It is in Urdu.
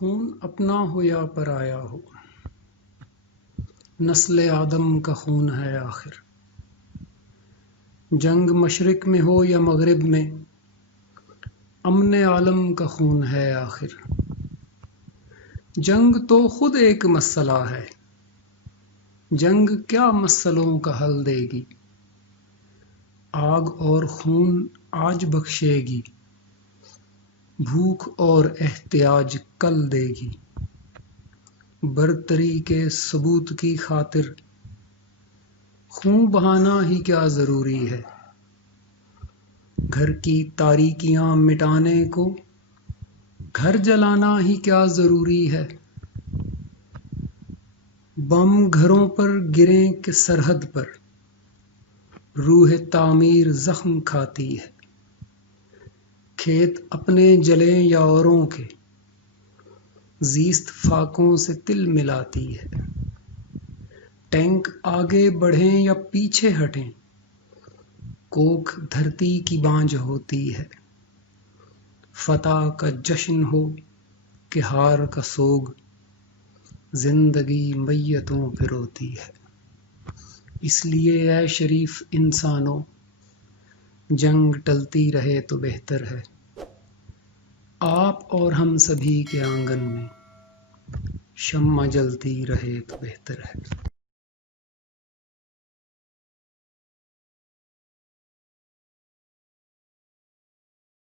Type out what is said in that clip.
خون اپنا ہو یا پرایا ہو، نسل آدم کا خون ہے آخر۔ جنگ مشرق میں ہو یا مغرب میں، امن عالم کا خون ہے آخر۔ جنگ تو خود ایک مسئلہ ہے، جنگ کیا مسئلوں کا حل دے گی؟ آگ اور خون آج بخشے گی، بھوک اور احتیاج کل دے گی۔ برتری کے ثبوت کی خاطر خون بہانا ہی کیا ضروری ہے؟ گھر کی تاریکیاں مٹانے کو گھر جلانا ہی کیا ضروری ہے؟ بم گھروں پر گریں کہ سرحد پر روح تعمیر زخم کھاتی ہے۔ کھیت اپنے جلیں یا اوروں کے، زیست فاقوں سے تل ملاتی ہے۔ ٹینک آگے بڑھیں یا پیچھے ہٹیں، کوکھ دھرتی کی بانجھ ہوتی ہے۔ فتح کا جشن ہو کہ ہار کا سوگ، زندگی میتوں پہ روتی ہے۔ اس لیے اے شریف انسانوں، جنگ ٹلتی رہے تو بہتر ہے۔ آپ اور ہم سبھی کے آنگن میں شمع جلتی رہے تو بہتر ہے۔